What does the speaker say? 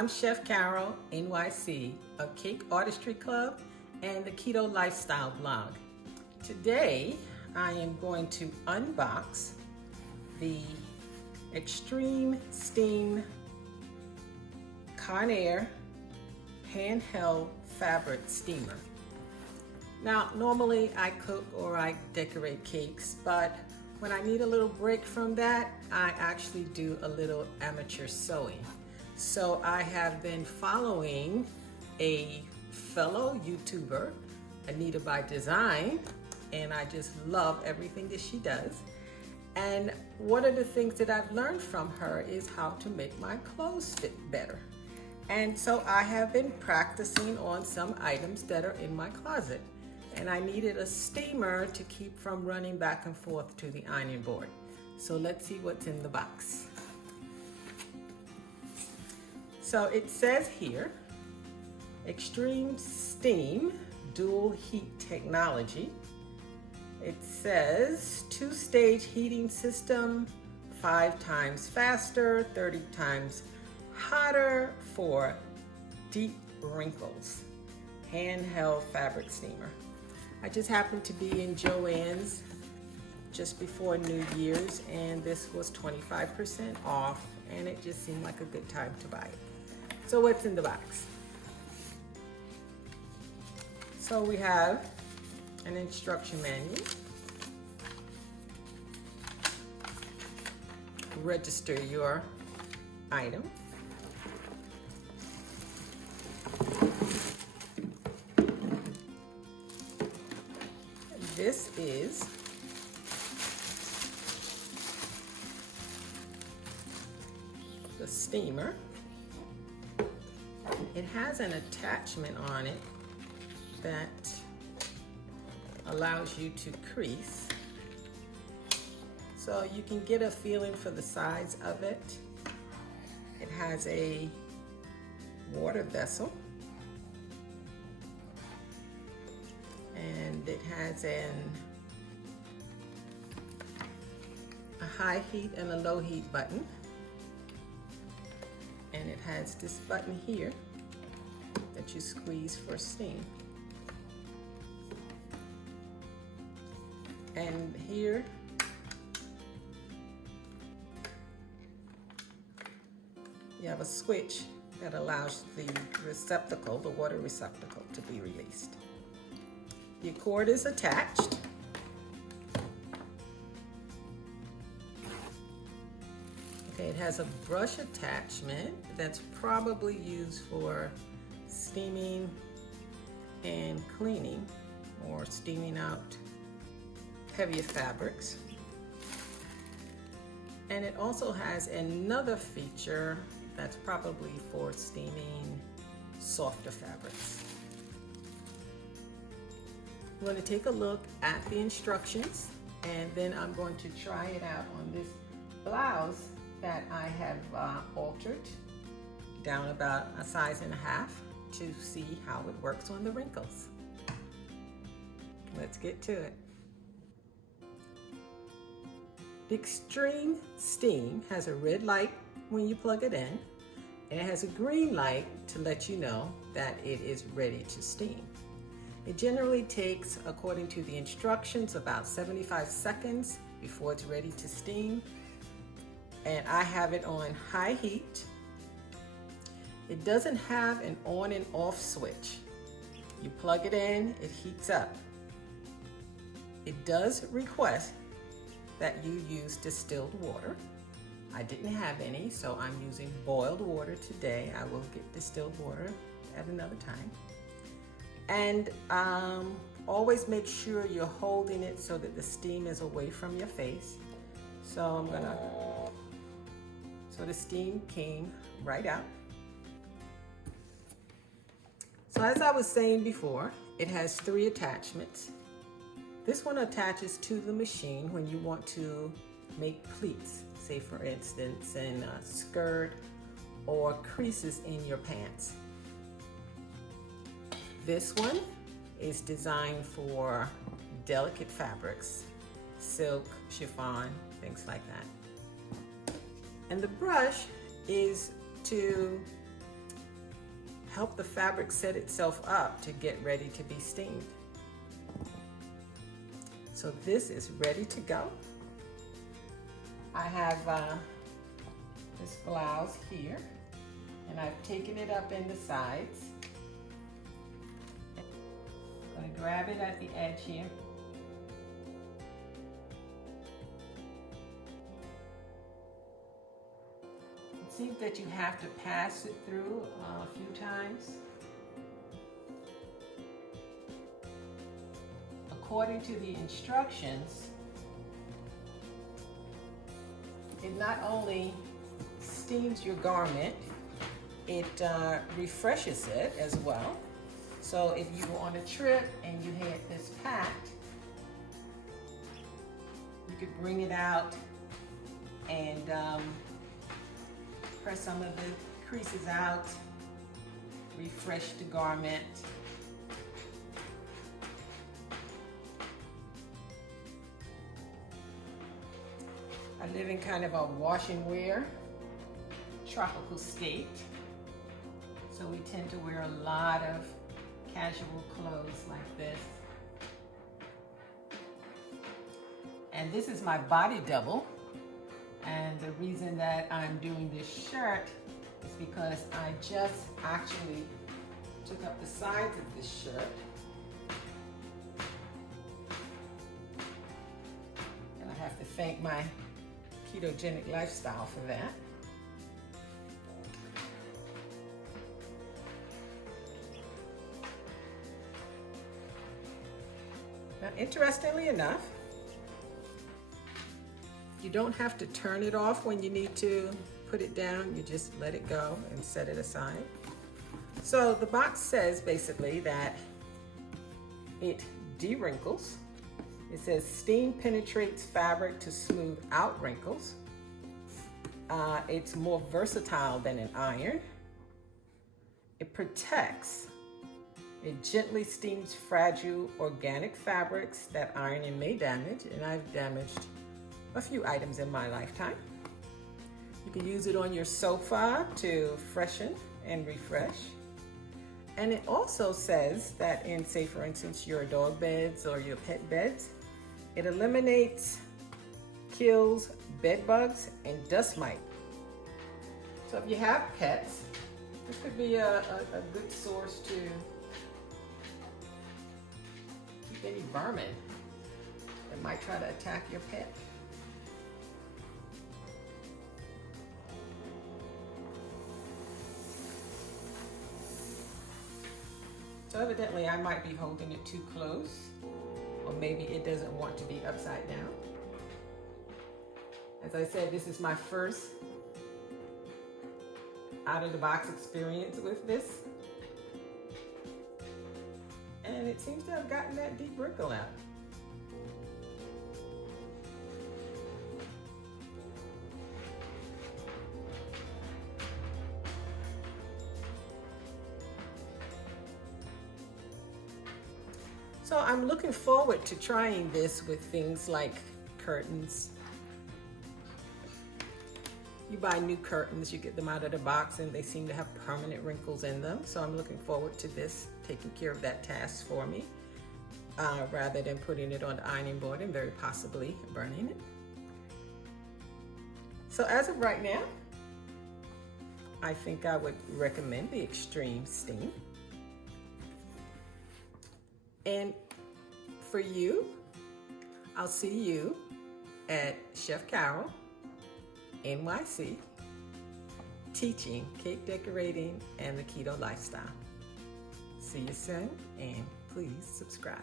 I'm Chef Carol, NYC, of Cake Artistry Club and the Keto Lifestyle blog. Today, I am going to unbox the Extreme Steam Conair handheld fabric steamer. Now, normally I cook or I decorate cakes, but when I need a little break from that, I actually do a little amateur sewing. So I have been following a fellow YouTuber, Anita by Design, and I just love everything that she does. And one of the things that I've learned from her is how to make my clothes fit better. And so I have been practicing on some items that are in my closet. And I needed a steamer to keep from running back and forth to the ironing board. So let's see what's in the box. So it says here, Extreme Steam Dual Heat Technology. It says 2-stage heating system, 5 times faster, 30 times hotter for deep wrinkles. Handheld fabric steamer. I just happened to be in Joann's just before New Year's, and this was 25% off, and it just seemed like a good time to buy it. So what's in the box? So we have an instruction manual, register your item, this is the steamer. It has an attachment on it that allows you to crease, so you can get a feeling for the size of it. It has a water vessel, and it has a high heat and a low heat button, and it has this button here that you squeeze for steam. And here you have a switch that allows the receptacle, the water receptacle, to be released. Your cord is attached. Okay, it has a brush attachment that's probably used for steaming and cleaning, or steaming out heavier fabrics. And it also has another feature that's probably for steaming softer fabrics. I'm going to take a look at the instructions, and then I'm going to try it out on this blouse that I have altered down about a size and a half to see how it works on the wrinkles. Let's get to it. The Extreme Steam has a red light when you plug it in, and it has a green light to let you know that it is ready to steam. It generally takes, according to the instructions, about 75 seconds before it's ready to steam. And I have it on high heat. It doesn't have an on and off switch. You plug it in, it heats up. It does request that you use distilled water. I didn't have any, so I'm using boiled water today. I will get distilled water at another time. And always make sure you're holding it so that the steam is away from your face. So so the steam came right out. So as I was saying before, it has 3 attachments. This one attaches to the machine when you want to make pleats, say for instance in a skirt or creases in your pants. This one is designed for delicate fabrics, silk, chiffon, things like that. And the brush is to help the fabric set itself up to get ready to be steamed. So this is ready to go. I have this blouse here, and I've taken it up in the sides. I'm going to grab it at the edge here. It seems that you have to pass it through a few times. According to the instructions, it not only steams your garment, it refreshes it as well. So if you were on a trip and you had this packed, you could bring it out and press some of the creases out, refresh the garment. I live in kind of a wash and wear tropical state, so we tend to wear a lot of casual clothes like this. And this is my body double, and the reason that I'm doing this shirt is because I just actually took up the sides of this shirt, and I have to thank my ketogenic lifestyle for that. Now, interestingly enough, you don't have to turn it off when you need to put it down. You just let it go and set it aside. So the box says basically that it de-wrinkles. It says steam penetrates fabric to smooth out wrinkles. It's more versatile than an iron. It protects. It gently steams fragile organic fabrics that ironing may damage, and I've damaged a few items in my lifetime. You can use it on your sofa to freshen and refresh. And it also says that in, say for instance, your dog beds or your pet beds, it eliminates, kills bed bugs and dust mite. So if you have pets, this could be a good source to keep any vermin that might try to attack your pet. So evidently I might be holding it too close, or maybe it doesn't want to be upside down. As I said, this is my first out-of-the-box experience with this. And it seems to have gotten that deep wrinkle out. So I'm looking forward to trying this with things like curtains. You buy new curtains, you get them out of the box, and they seem to have permanent wrinkles in them. So I'm looking forward to this taking care of that task for me, rather than putting it on the ironing board and very possibly burning it. So as of right now, I think I would recommend the Extreme Steam. And for you, I'll see you at Chef Carol, NYC, teaching cake decorating and the keto lifestyle. See you soon, and please subscribe.